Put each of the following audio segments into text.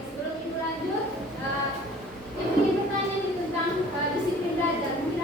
Sebelum ibu lanjut, ibu ingin bertanya nih tentang disiplin belajar. Mungkin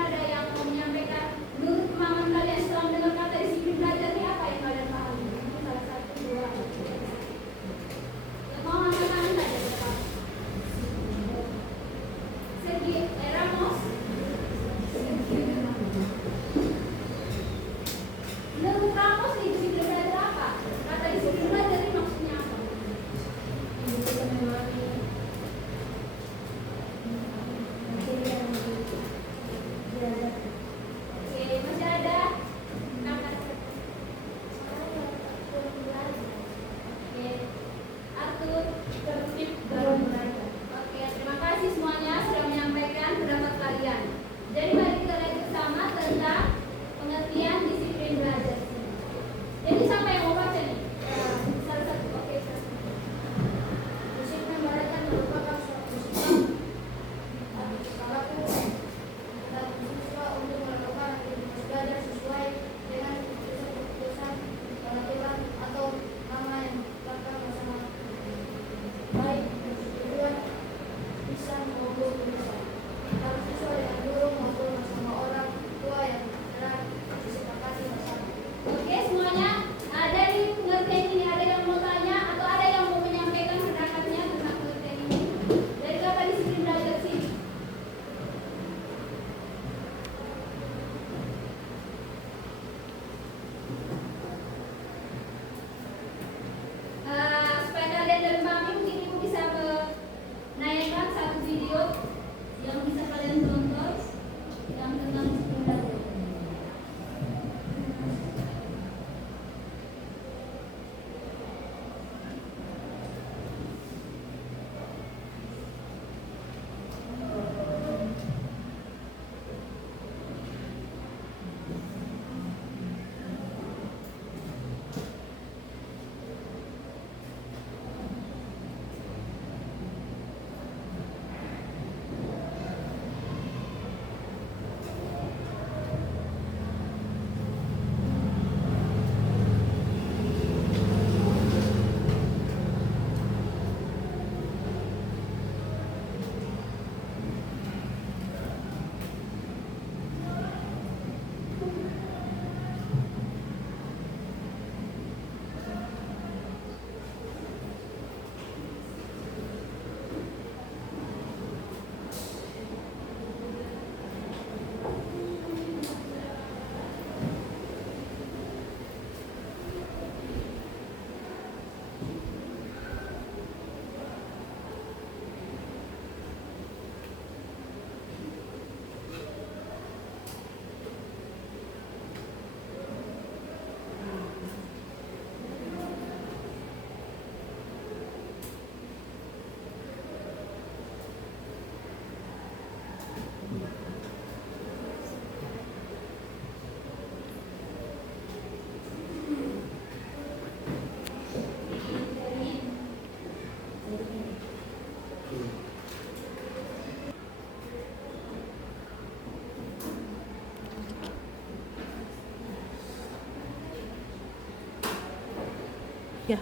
Ya.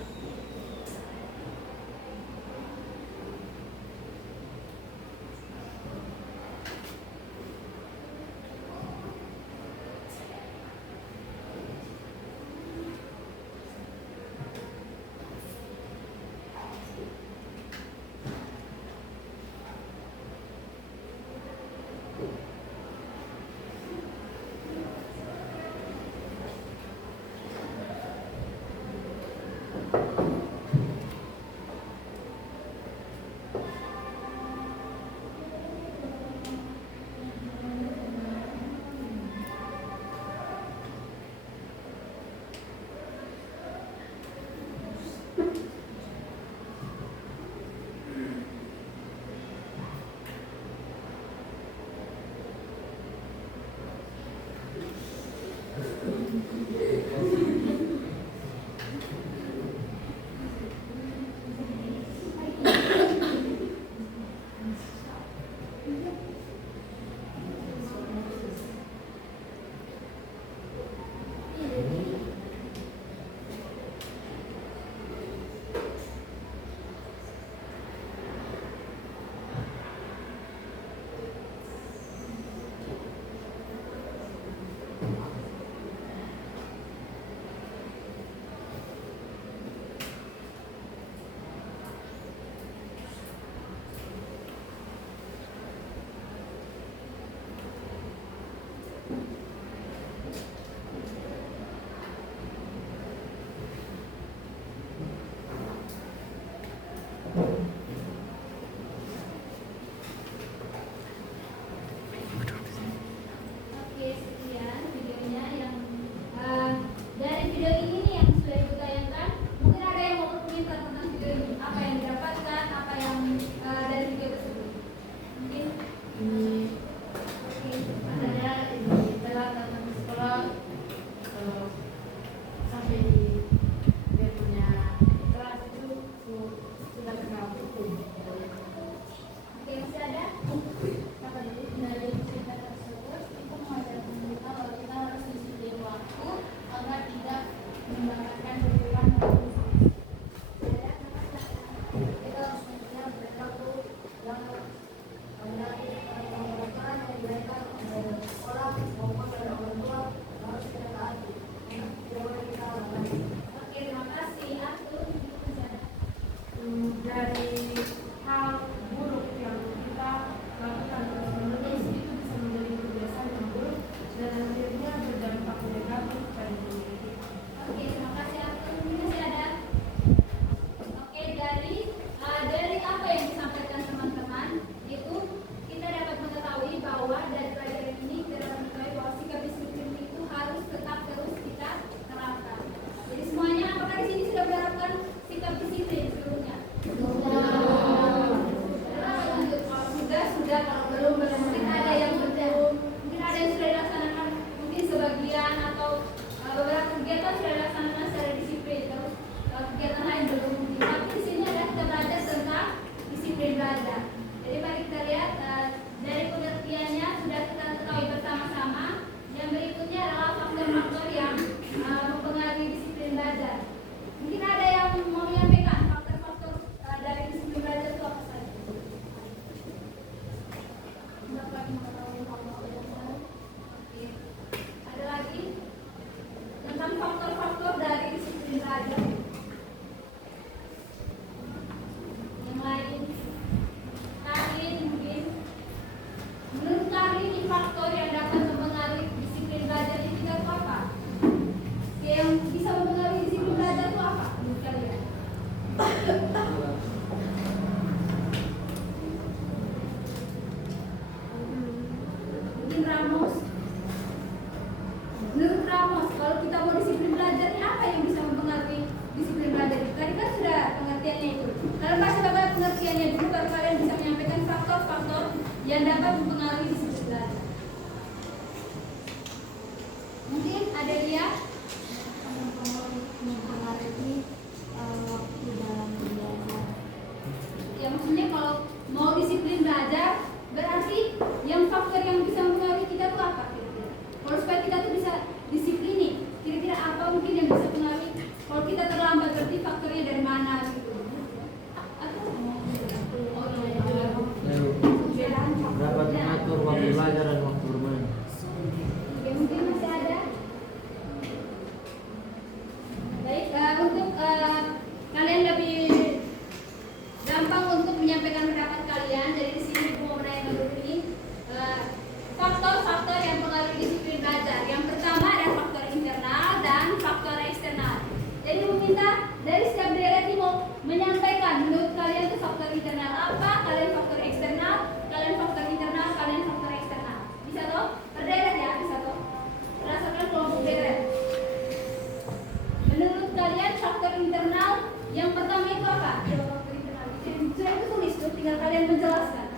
tinggal kalian menjelaskan.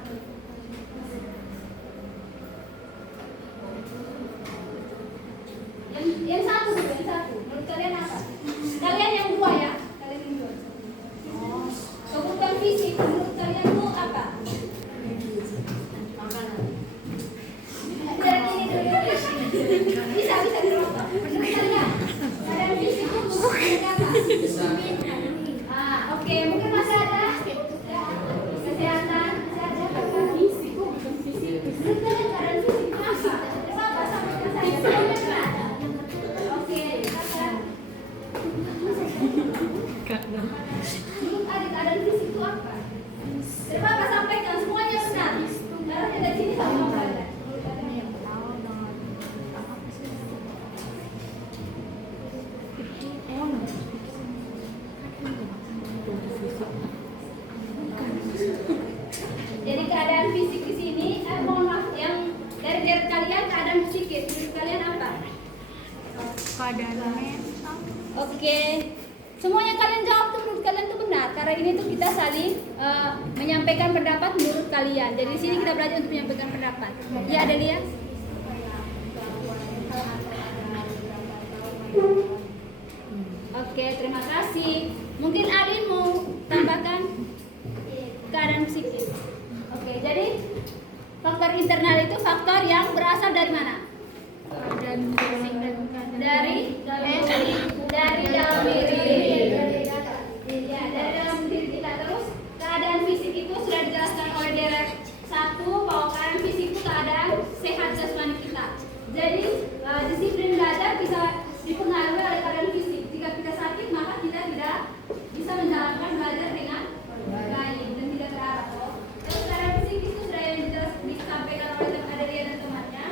Yang satu. Menurut kalian apa? Kalian yang dua ya. Kalian yang dua. Kebutuhan fisik menurut kalian itu apa? Makanan. Bisa dijawab. Menurut kalian keadaan fisik itu kebutuhan apa? Oke, mungkin masih ada kesehatan, masih ada keadaan fisik. Menurut kalian keadaan fisik itu apa? Kenapa sampai kesehatan? Oke, menurut adik keadaan fisik itu apa? Kenapa sampaikan semuanya benar? Karena tidak sini sama kalian. Jadi keadaan fisik di sini, mohon maaf, yang dari kalian keadaan psikis, menurut kalian apa? Keadaan mental. Oke, semuanya kalian jawab tuh menurut kalian tuh benar. Karena ini tuh kita saling menyampaikan pendapat menurut kalian. Jadi di sini kita belajar untuk menyampaikan pendapat. Ya, Adelia? Oke, terima kasih. Mungkin Adin mau tambahkan keadaan psikis. Oke, jadi faktor internal itu faktor yang berasal dari mana? Dari dalam diri. Ya, dari dalam diri kita. Terus keadaan fisik itu sudah dijelaskan oleh Derek 1 bahwa keadaan fisik itu keadaan sehat jasmani kita. Jadi disiplin belajar bisa dipengaruhi oleh keadaan fisik. Jika kita sakit maka kita tidak bisa menjalankan belajar dengan baik dan tidak terarah. Terus keadaan fisik itu sudah yang disampaikan oleh Adelia dan temannya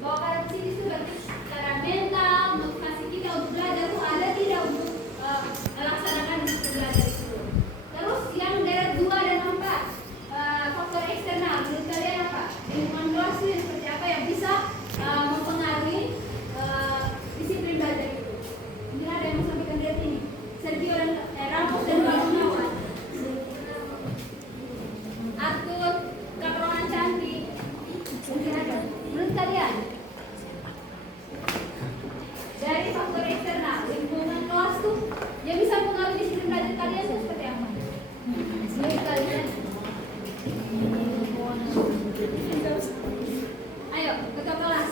bahwa keadaan fisik itu berarti secara mental, motivasi kita untuk belajar itu ada tidak untuk melaksanakan belajar itu. Terus yang deret 2 dan 4 faktor eksternal menurut kalian apa? Lingkungan kelas seperti apa yang bisa mempengaruhi disiplin belajar itu? Mungkin ada yang mau sampaikan dari ini. Sergio dan Ramos dan Gunawan. Atur keperonan cantik. Mungkin ada. Menurut kalian? Dari faktor eksternal, lingkungan kelas tuh yang bisa mempengaruhi disiplin belajar kalian itu seperti apa? Menurut kalian? Ayo, ketua kelas.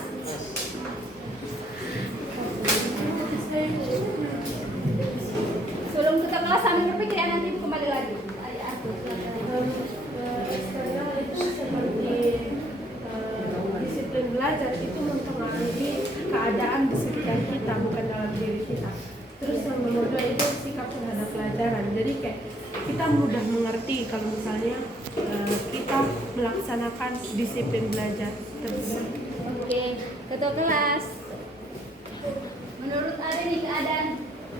Sebelum ketua kelas sambil berpikir ya, nanti kembali lagi. Eksternal itu seperti disiplin belajar itu mempengaruhi keadaan di sekitar kita, bukan dalam diri kita. Terus yang nomor 2 itu sikap terhadap pelajaran. Jadi kayak kita mudah mengerti kalau misalnya kita melaksanakan disiplin belajar tersebut. Oke, ketua kelas. Menurut Ade nih keadaan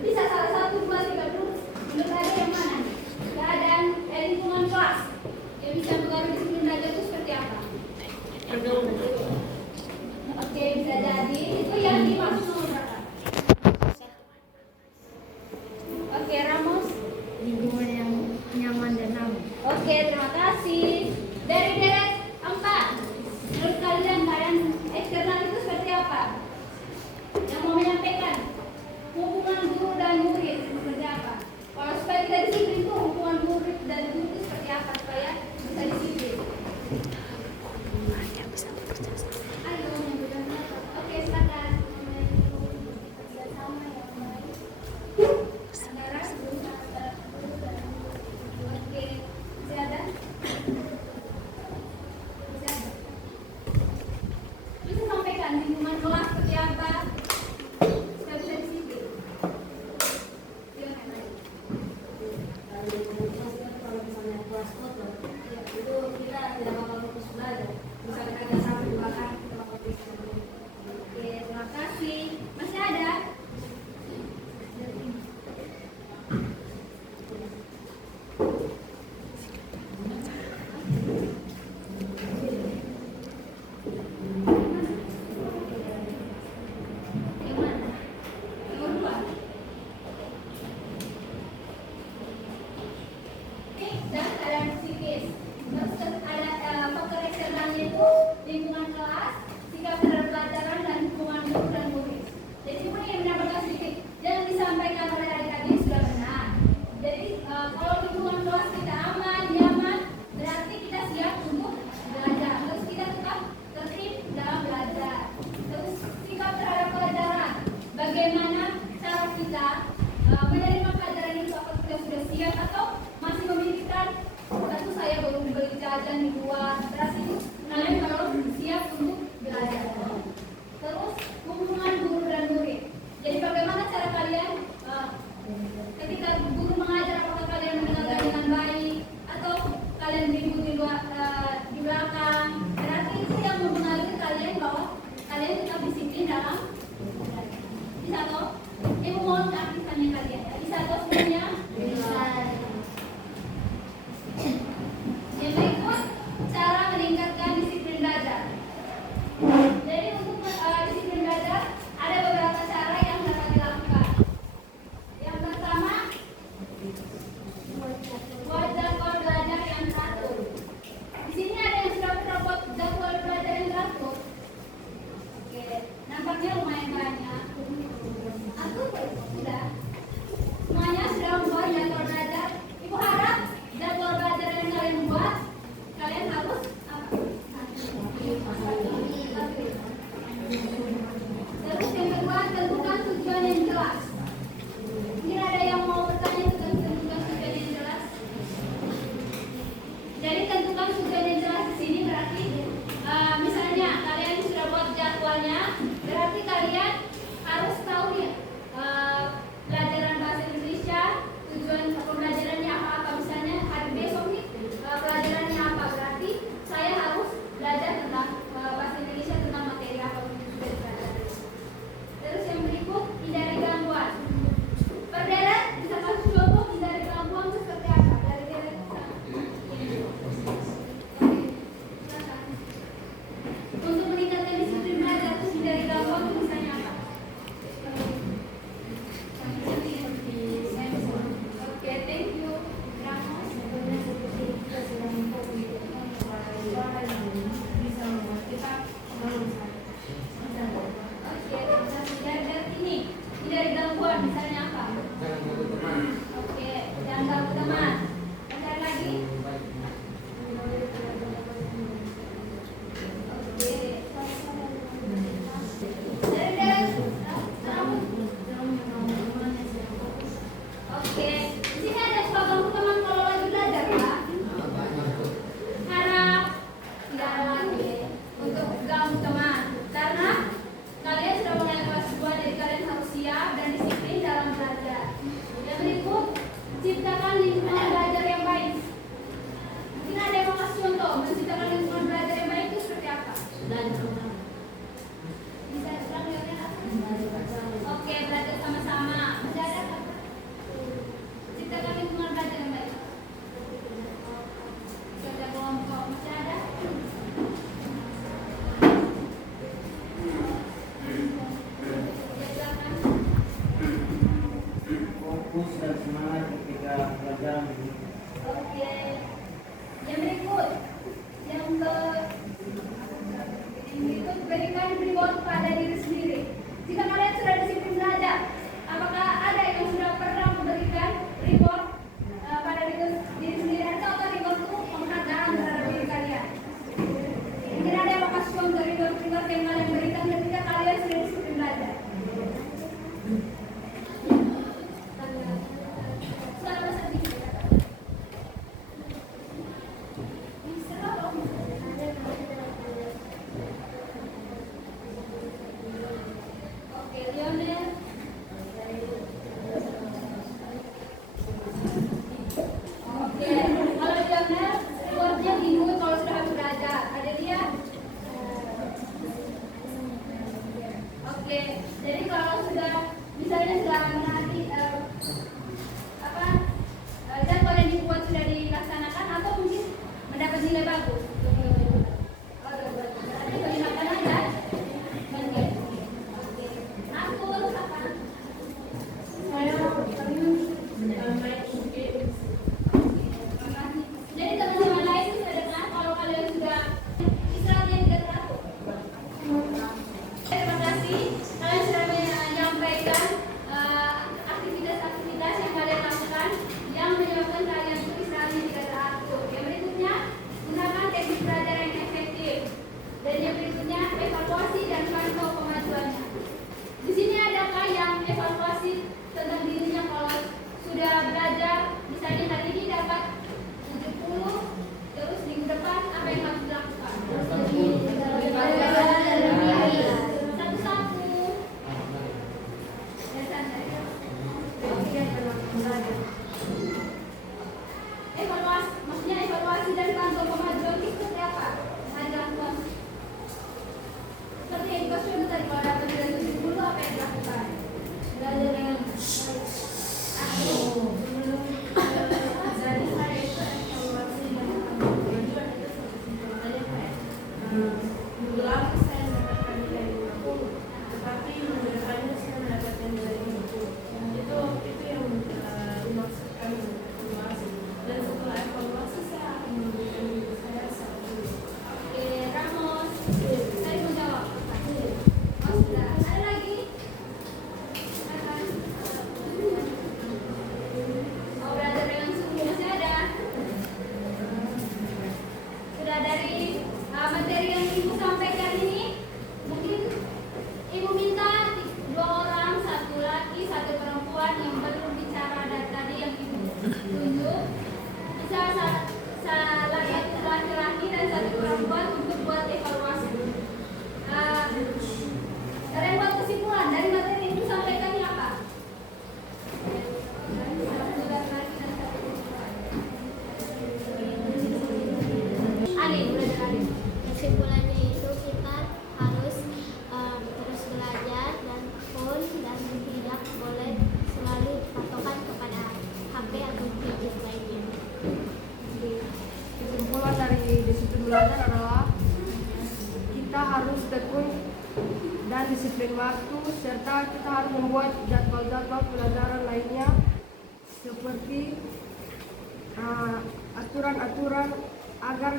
bisa salah satu 2 3 terus. Menurut Ade yang mana nih? Keadaan lingkungan kelas yang bisa mempengaruhi disiplin belajar itu seperti apa? Oke, bisa jadi itu yang dimaksud nomor berapa? Oke, Ramos. Lingkungan yang nyaman dan aman. Oke, terima kasih. Dari deret 4, menurut kalian keadaan eksternal itu seperti apa? Yang mau menyampaikan hubungan guru dan murid seperti apa? Kalau supaya kita disiplin itu hubungan murid dan guru itu seperti apa supaya bisa disiplin? Ayo, yang benar. Oke, silakan. Saudara, oke, masih ada? bagi 2. Berarti kalian harus siap untuk belajar. Terus hubungan guru dan murid. Jadi bagaimana cara kalian ketika guru mengajar, apakah kalian mendengarkan dengan baik atau kalian ribut di belakang? Berarti itu yang mempengaruhi kalian bahwa kalian tetap disiplin dalam belajar. Bisa toh? Ibu mohon keaktifan kalian. Bisa toh semuanya? Bisa. Yang berikut cara meningkatkan disiplin belajar. Jadi untuk disiplin belajar ada beberapa cara yang dapat dilakukan. Yang pertama, buat jadwal belajar yang teratur. Di sini ada yang sudah pernah buat jadwal belajar yang teratur. Oke, nampaknya lumayan banyak. Aku sudah. Semuanya sudah membuat jadwal belajar. Ibu harap jadwal belajar yang kalian buat, kalian harus apa? Terus yang kedua, tentukan tujuan yang jelas. Mungkin ada yang mau bertanya tentang tentukan tujuan yang jelas. Jadi tentukan tujuan yang jelas di sini berarti misalnya kalian sudah buat jadwalnya, berarti kalian harus tahu nih pelajaran bahasa Indonesia tujuan pembelajarannya apa. Misalnya hari besok nih pelajarannya apa, berarti saya harus belajar tentang bahasa Indonesia tentang materi apa yang sudah dipelajari. Terus yang berikut, hindari gangguan. Perderet bisa kasih contoh hindari gangguan itu seperti apa? Dari deret bisa. Untuk meningkatkan disiplin belajar terus hindari gangguan itu misalnya apa? Oke, thank you. Ramos. Bisa membuat kita meluruskan. Oke, dari ini hindari gangguan misalnya apa? Oke, jangan ganggu teman. Ada lagi? Oke. Dari rambut. Oke, di sini ada suka ganggu teman kalau lagi belajar ya. Harap tidak ada lagi untuk ganggu teman, karena kalian sudah mulai kelas 2, jadi kalian harus siap dan disiplin dalam belajar. Yang berikut, ciptakan lingkungan belajar yang baik. Mungkin ada yang mau kasih contoh, menciptakan lingkungan belajar yang baik itu seperti apa? Bisa ulang ya? Oke, belajar sama-sama. Masih ada apa? Ciptakan lingkungan belajar yang baik. Kerja kelompok masih ada? Fokus dan semangat ketika belajar. Oke. Yang berikut, yang berikut berikan reward pada diri sendiri. Jika kalian sudah disiplin belajar, apakah ada yang sudah pernah memberikan reward pada diri sendiri atau reward itu penghargaan terhadap diri kalian? Mungkin ada yang mau kasih contoh reward yang kalian berikan ketika kalian sudah disiplin belajar. Suara besar dikit. pelajaran adalah kita harus tekun dan disiplin waktu, serta kita harus membuat jadwal-jadwal pelajaran lainnya seperti aturan-aturan agar